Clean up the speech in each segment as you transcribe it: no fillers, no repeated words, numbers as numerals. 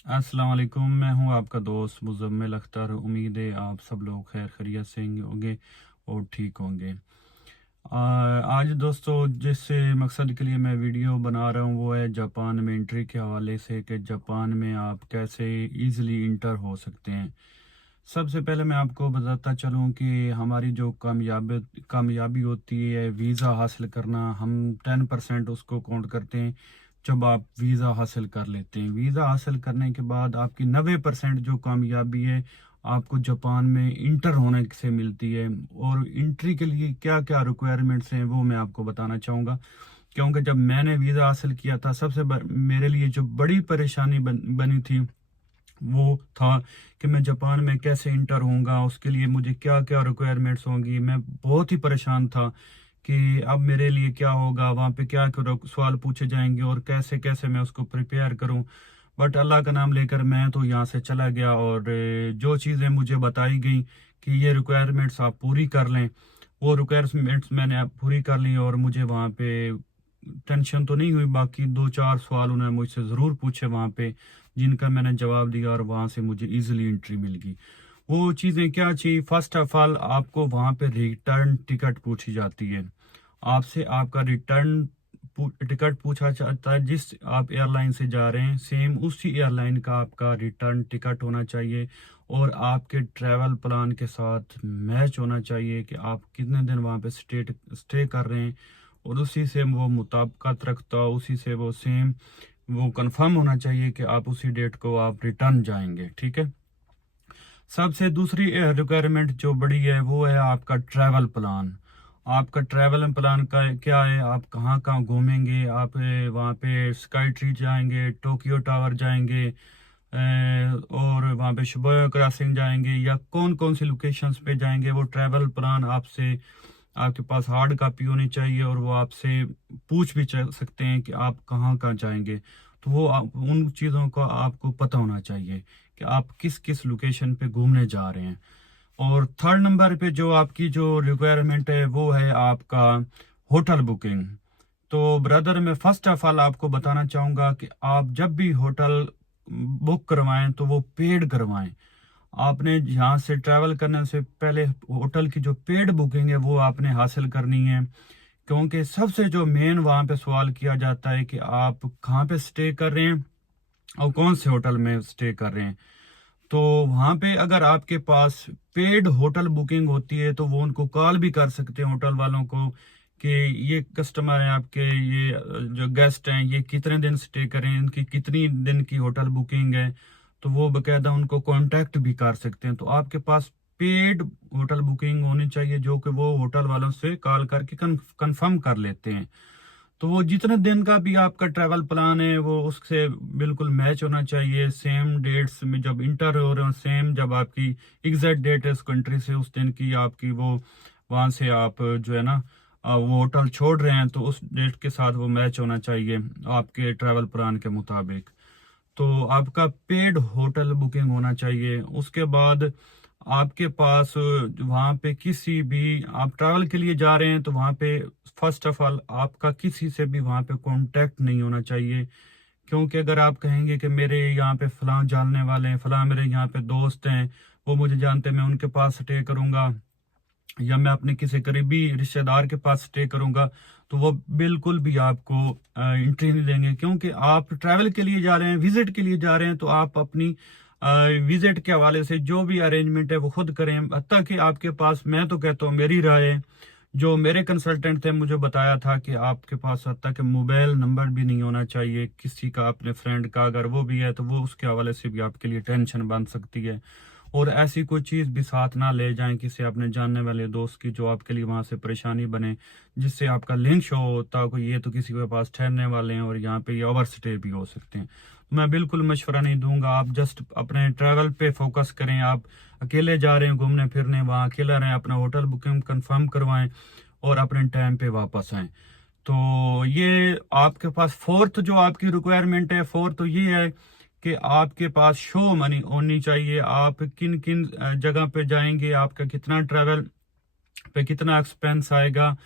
अस्सलाम वालेकुम। मैं हूं आपका दोस्त मुज़म्मिल अख्तर। उम्मीद है आप सब लोग खैर खैरियत से होंगे और ठीक होंगे। आज दोस्तों जिस मकसद के लिए मैं वीडियो बना रहा हूं वो है जापान में एंट्री के हवाले से कि जापान में आप कैसे इजीली इंटर हो सकते हैं। सबसे पहले मैं आपको बताता चलूं कि हमारी जो कामयाबी होती है वीज़ा हासिल करना, हम 10% उसको काउंट करते हैं जब आप वीज़ा हासिल कर लेते हैं। वीज़ा हासिल करने के बाद आपकी 90% जो कामयाबी है आपको जापान में इंटर होने से मिलती है। और इंट्री के लिए क्या क्या रिक्वायरमेंट्स हैं वो मैं आपको बताना चाहूँगा, क्योंकि जब मैंने वीज़ा हासिल किया था मेरे लिए जो बड़ी परेशानी बनी थी वो था कि मैं जापान में कैसे इंटर होऊंगा, उसके लिए मुझे क्या क्या रिक्वायरमेंट्स होंगी। मैं बहुत ही परेशान था कि अब मेरे लिए क्या होगा, वहाँ पे क्या क्या सवाल पूछे जाएंगे और कैसे कैसे मैं उसको प्रिपेयर करूँ। बट अल्लाह का नाम लेकर मैं तो यहाँ से चला गया और जो चीज़ें मुझे बताई गई कि ये रिक्वायरमेंट्स आप पूरी कर लें, वो रिक्वायरमेंट्स मैंने अब पूरी कर ली और मुझे वहाँ पे टेंशन तो नहीं हुई। बाकी दो चार सवाल उन्होंने मुझसे ज़रूर पूछे वहाँ पे, जिनका मैंने जवाब दिया और वहाँ से मुझे इजीली एंट्री मिल गई। वो चीज़ें क्या चाहिए, फर्स्ट ऑफ ऑल आपको वहाँ पे रिटर्न टिकट पूछी जाती है। आपसे आपका रिटर्न टिकट पूछा जाता है। जिस आप एयरलाइन से जा रहे हैं सेम उसी एयरलाइन का आपका रिटर्न टिकट होना चाहिए और आपके ट्रैवल प्लान के साथ मैच होना चाहिए कि आप कितने दिन वहाँ पे स्टे कर रहे हैं और उसी से वो मुताबिकत रखता हो, उसी से वो सेम वो कंफर्म होना चाहिए कि आप उसी डेट को आप रिटर्न जाएंगे। ठीक है। सबसे दूसरी रिक्वायरमेंट जो बड़ी है वो है आपका ट्रैवल प्लान। आपका ट्रैवल प्लान का क्या है, आप कहाँ कहाँ घूमेंगे। आप वहाँ पे स्काई ट्री जाएंगे, टोक्यो टावर जाएंगे, और वहाँ पे शिबुया क्रॉसिंग जाएंगे, या कौन कौन सी लोकेशंस पे जाएंगे। वो ट्रैवल प्लान आपसे आपके पास हार्ड कॉपी होनी चाहिए और वो आपसे पूछ भी सकते हैं कि आप कहाँ कहाँ जाएंगे। तो वो उन चीज़ों का आपको पता होना चाहिए कि आप किस किस लोकेशन पे घूमने जा रहे हैं। और थर्ड नंबर पे जो आपकी जो रिक्वायरमेंट है वो है आपका होटल बुकिंग। तो ब्रदर मैं फर्स्ट ऑफ ऑल आपको बताना चाहूँगा कि आप जब भी होटल बुक करवाएं तो वो पेड करवाएं। आपने यहाँ से ट्रैवल करने से पहले होटल की जो पेड बुकिंग है वो आपने हासिल करनी है, क्योंकि सबसे जो मेन वहाँ पे सवाल किया जाता है कि आप कहाँ पे स्टे कर रहे हैं और कौन से होटल में स्टे कर रहे हैं। तो वहाँ पे अगर आपके पास पेड होटल बुकिंग होती है तो वो उनको कॉल भी कर सकते हैं होटल वालों को कि ये कस्टमर हैं आपके, ये जो गेस्ट हैं ये कितने दिन स्टे करें, इनकी कितनी दिन की होटल बुकिंग है। तो वो बकायदा उनको कांटेक्ट भी कर सकते हैं। तो आपके पास पेड होटल बुकिंग होनी चाहिए जो कि वो होटल वालों से कॉल करके कंफर्म कर लेते हैं। तो वो जितने दिन का भी आपका ट्रैवल प्लान है वो उससे बिल्कुल मैच होना चाहिए। सेम डेट्स में जब इंटर हो रहे हो, सेम जब आपकी एग्जैक्ट डेट है उस कंट्री से उस दिन की आपकी वो वहां से आप जो है ना वो होटल छोड़ रहे हैं तो उस डेट के साथ वो मैच होना चाहिए आपके ट्रैवल प्लान के मुताबिक। तो आपका पेड होटल बुकिंग होना चाहिए। उसके बाद आपके पास वहाँ पे किसी भी आप ट्रैवल के लिए जा रहे हैं तो वहाँ पे फर्स्ट ऑफ ऑल आपका किसी से भी वहाँ पे कांटेक्ट नहीं होना चाहिए। क्योंकि अगर आप कहेंगे कि मेरे यहाँ पे फलां जानने वाले हैं, फलां मेरे यहाँ पे दोस्त हैं, वो मुझे जानते हैं, मैं उनके पास स्टे करूंगा या मैं अपने किसी करीबी रिश्तेदार के पास स्टे करूंगा, तो वो बिल्कुल भी आपको एंट्री नहीं देंगे। क्योंकि आप ट्रैवल के लिए जा रहे हैं, विजिट के लिए जा रहे हैं, तो आप अपनी विजिट के हवाले से जो भी अरेंजमेंट है वो खुद करें। हत्ता कि आपके पास, मैं तो कहता हूँ मेरी राय है, जो मेरे कंसल्टेंट थे मुझे बताया था कि आपके पास हत्ता कि मोबाइल नंबर भी नहीं होना चाहिए किसी का, अपने फ्रेंड का। अगर वो भी है तो वो उसके हवाले से भी आपके लिए टेंशन बन सकती है। और ऐसी कोई चीज़ भी साथ ना ले जाएं किसी अपने जानने वाले दोस्त की जो आपके लिए वहां से परेशानी बने, जिससे आपका लिंक शो होता हो कि ये तो किसी के पास ठहरने वाले हैं और यहाँ पे ये ओवर स्टे भी हो सकते हैं। तो मैं बिल्कुल मशवरा नहीं दूंगा। आप जस्ट अपने ट्रैवल पे फोकस करें। आप अकेले जा रहे हैं घूमने फिरने, वहाँ अकेला रहें, अपना होटल बुकिंग कंफर्म करवाएं और अपने टाइम पे वापस आएं। तो ये आपके पास फोर्थ जो आपकी रिक्वायरमेंट है, फोर्थ तो ये है कि आपके पास शो मनी होनी चाहिए। आप किन किन जगह पे जाएंगे, आपका कितना ट्रैवल पे कितना एक्सपेंस आएगा,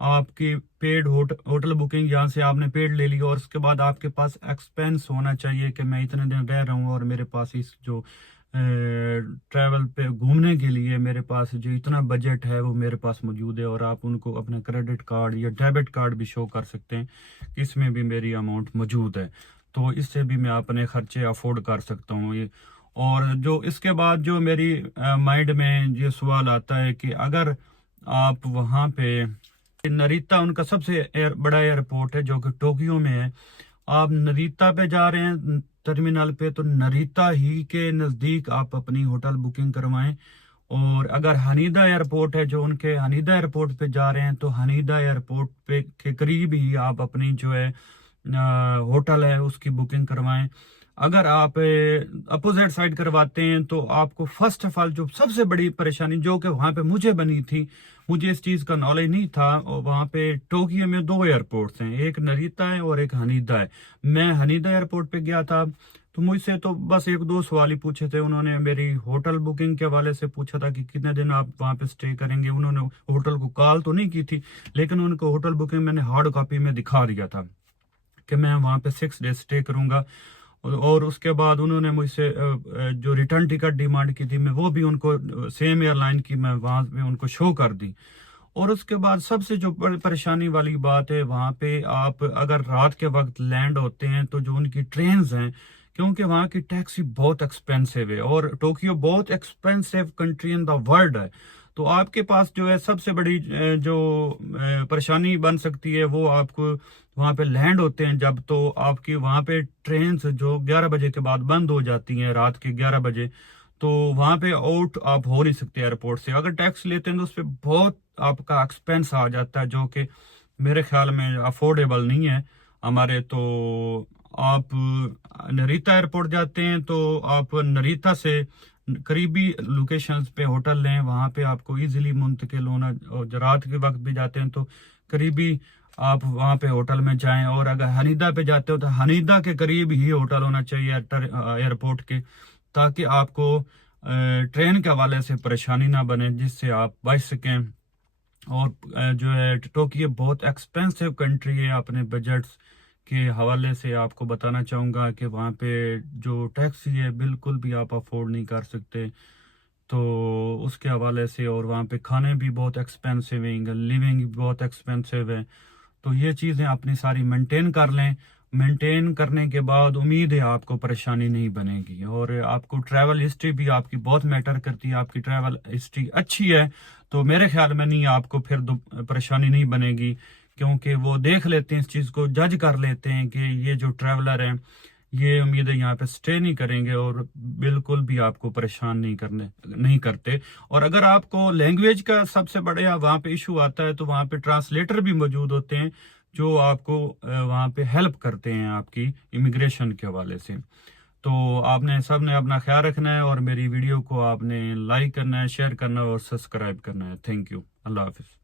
آپ کی پیڈ ہوٹل بکنگ یہاں سے آپ نے پیڈ لے لی، اور اس کے بعد آپ کے پاس ایکسپینس ہونا چاہیے کہ میں اتنے دن رہ رہا ہوں اور میرے پاس اس جو ٹریول پہ گھومنے کے لیے میرے پاس جو اتنا بجٹ ہے وہ میرے پاس موجود ہے، اور آپ ان کو اپنا کریڈٹ کارڈ یا ڈیبٹ کارڈ بھی شو کر سکتے ہیں کہ اس میں بھی میری اماؤنٹ موجود ہے، تو اس سے بھی میں اپنے خرچے افورڈ کر سکتا ہوں۔ اور جو اس کے بعد جو میری مائنڈ میں یہ سوال آتا ہے کہ اگر آپ وہاں پہ نریتا ان کا سب سے بڑا ایئرپورٹ ہے جو کہ ٹوکیو میں ہے، آپ نریتا پہ جا رہے ہیں ٹرمینل پہ، تو نریتا ہی کے نزدیک آپ اپنی ہوٹل بکنگ کروائیں، اور اگر ہنیدا ایئرپورٹ ہے جو ان کے ہنیدا ایئرپورٹ پہ جا رہے ہیں تو ہنیدا ایئرپورٹ پہ کے قریب ہی آپ اپنی جو ہے ہوٹل ہے اس کی بکنگ کروائیں۔ اگر آپ اپوزٹ سائڈ کرواتے ہیں تو آپ کو فرسٹ آف آل جو سب سے بڑی پریشانی جو کہ وہاں پہ مجھے بنی تھی، مجھے اس چیز کا نالج نہیں تھا، اور وہاں پہ ٹوکیو میں 2 ایئرپورٹس ہیں، ایک نریتا ہے اور ایک ہنیدا ہے۔ میں ہنیدا ایئرپورٹ پہ گیا تھا تو مجھ سے تو بس 1-2 سوال ہی پوچھے تھے، انہوں نے میری ہوٹل بکنگ کے حوالے سے پوچھا تھا کہ کتنے دن آپ وہاں پہ سٹے کریں گے، انہوں نے ہوٹل کو کال تو نہیں کی تھی، لیکن ان کو ہوٹل بکنگ میں نے ہارڈ کاپی میں دکھا دیا تھا کہ میں وہاں پہ 6 ڈیز سٹے کروں گا، اور اس کے بعد انہوں نے مجھ سے جو ریٹرن ٹکٹ ڈیمانڈ کی تھی میں وہ بھی ان کو سیم ایئر لائن کی میں وہاں پہ ان کو شو کر دی۔ اور اس کے بعد سب سے جو پریشانی والی بات ہے، وہاں پہ آپ اگر رات کے وقت لینڈ ہوتے ہیں تو جو ان کی ٹرینز ہیں، کیونکہ وہاں کی ٹیکسی بہت ایکسپینسو ہے، اور ٹوکیو بہت expensive country in the world ہے، تو آپ کے پاس جو ہے سب سے بڑی جو پریشانی بن سکتی ہے وہ آپ کو وہاں پہ لینڈ ہوتے ہیں جب، تو آپ کی وہاں پہ ٹرینز جو 11 بجے کے بعد بند ہو جاتی ہیں، رات کے 11 بجے، تو وہاں پہ آؤٹ آپ ہو نہیں سکتے ایئرپورٹ سے۔ اگر ٹیکس لیتے ہیں تو اس پہ بہت آپ کا ایکسپینس آ جاتا ہے جو کہ میرے خیال میں افورڈیبل نہیں ہے ہمارے۔ تو آپ نریتا ایئرپورٹ جاتے ہیں تو آپ نریتا سے قریبی لوکیشنز پہ ہوٹل لیں، وہاں پہ آپ کو ایزیلی منتقل ہونا، اور رات کے وقت بھی جاتے ہیں تو قریبی آپ وہاں پہ ہوٹل میں جائیں، اور اگر ہنیدا پہ جاتے ہو تو ہنیدا کے قریب ہی ہوٹل ہونا چاہیے ایئرپورٹ کے، تاکہ آپ کو ٹرین کے حوالے سے پریشانی نہ بنے، جس سے آپ بچ سکیں۔ اور جو ہے ٹوکیو بہت ایکسپینسو کنٹری ہے، اپنے بجٹس کے حوالے سے آپ کو بتانا چاہوں گا کہ وہاں پہ جو ٹیکسی ہے بالکل بھی آپ افورڈ نہیں کر سکتے، تو اس کے حوالے سے، اور وہاں پہ کھانے بھی بہت ایکسپینسو ہیں، لیونگ بھی بہت ایکسپینسو ہے، تو یہ چیزیں اپنی ساری مینٹین کر لیں۔ مینٹین کرنے کے بعد امید ہے آپ کو پریشانی نہیں بنے گی، اور آپ کو ٹریول ہسٹری بھی آپ کی بہت میٹر کرتی ہے، آپ کی ٹریول ہسٹری اچھی ہے تو میرے خیال میں نہیں آپ کو پھر پریشانی نہیں بنے گی، کیونکہ وہ دیکھ لیتے ہیں اس چیز کو، جج کر لیتے ہیں کہ یہ جو ٹریولر ہیں یہ امید ہے یہاں پہ سٹے نہیں کریں گے، اور بالکل بھی آپ کو پریشان نہیں کرتے۔ اور اگر آپ کو لینگویج کا سب سے بڑا وہاں پہ ایشو آتا ہے تو وہاں پہ ٹرانسلیٹر بھی موجود ہوتے ہیں جو آپ کو وہاں پہ ہیلپ کرتے ہیں آپ کی امیگریشن کے حوالے سے۔ تو آپ نے سب نے اپنا خیال رکھنا ہے، اور میری ویڈیو کو آپ نے لائک کرنا ہے، شیئر کرنا ہے اور سبسکرائب کرنا ہے۔ تھینک یو، اللہ حافظ۔